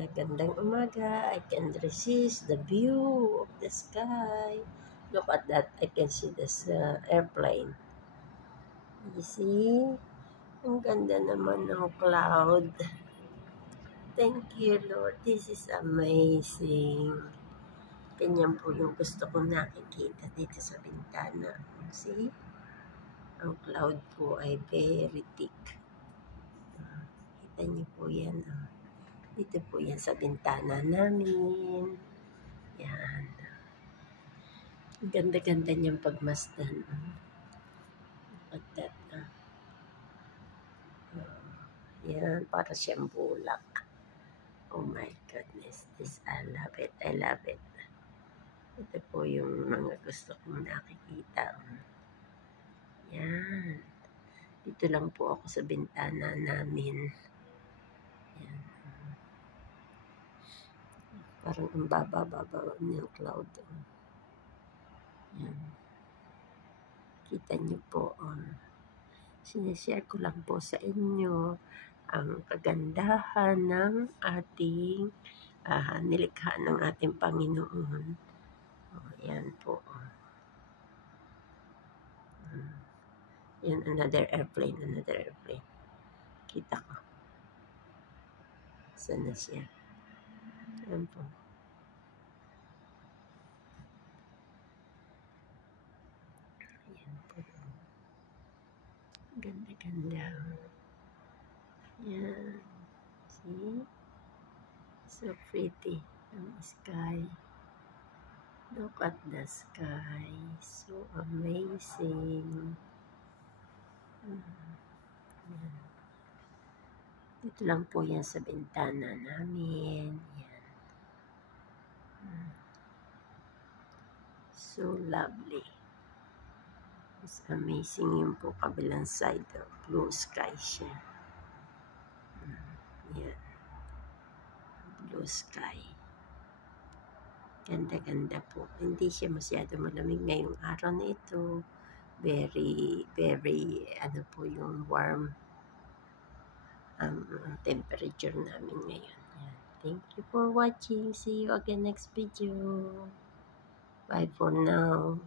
Magandang umaga. I can resist the view of the sky. Look at that. I can see this airplane. You see? Ang ganda naman ng cloud. Thank you, Lord. This is amazing. Ganyan po yung gusto kong nakikita dito sa bintana. See? Ang cloud po ay very thick. Kita niyo po yan. Dito po yan sa bintana namin. Yan. Ganda-ganda niyang pagmasdan. At that. Yan, para siyang bulak. Oh my goodness. I love it. I love it. Ito po yung mga gusto kong nakikita. Yan. Dito lang po ako sa bintana namin. Yan. Parang ang baba-baba ng cloud. Yan. Kita niyo po. Sinashare ko lang po sa inyo ang kagandahan ng ating nilikha ng ating Panginoon. Yan po. Yan, another airplane. Kita ko. Saan na siya? Yan po. Yan po. Ganda-ganda. Yan. See? So pretty. Ang sky. Look at the sky. So amazing. Yan. Dito lang po yan sa bintana namin. Yan. So lovely. It's amazing yung po kabilang side of blue sky siya. Yan. Blue sky. Ganda-ganda po. Hindi siya masyado malamig ngayong araw na ito. Very, ano po yung warm temperature namin ngayon. Yan. Thank you for watching. See you again next video. Bye for now.